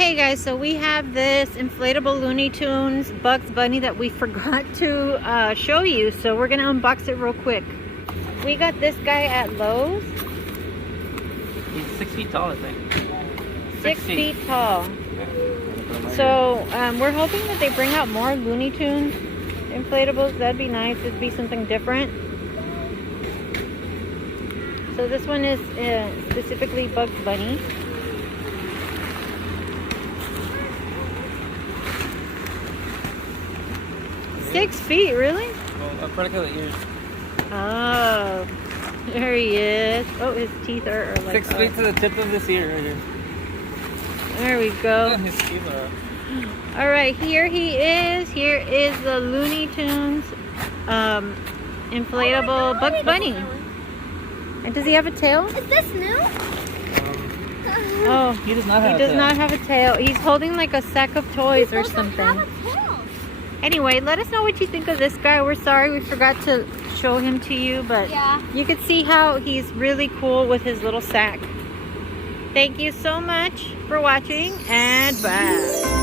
Hey guys, so we have this inflatable Looney Tunes Bugs Bunny that we forgot to show you, so we're gonna unbox it real quick. We got this guy at Lowe's. He's 6 feet tall, I think. 6 feet tall. So we're hoping that they bring out more Looney Tunes inflatables. That'd be nice. It'd be something different. So this one is specifically Bugs Bunny. Yeah. 6 feet, really? Well, I'll probably the ears. Oh, there he is. Oh, his teeth are like 6 feet to the tip of this ear right here. There we go. His teeth are up. All right, here he is. Here is the Looney Tunes inflatable Bugs Bunny. And does he have a tail? Is this new? Oh, he does not have he a does tail. not have a tail. He's holding like a sack of toys or something. Anyway, let us know what you think of this guy. We're sorry we forgot to show him to you, but yeah, you can see how he's really cool with his little sack. Thank you so much for watching, and bye.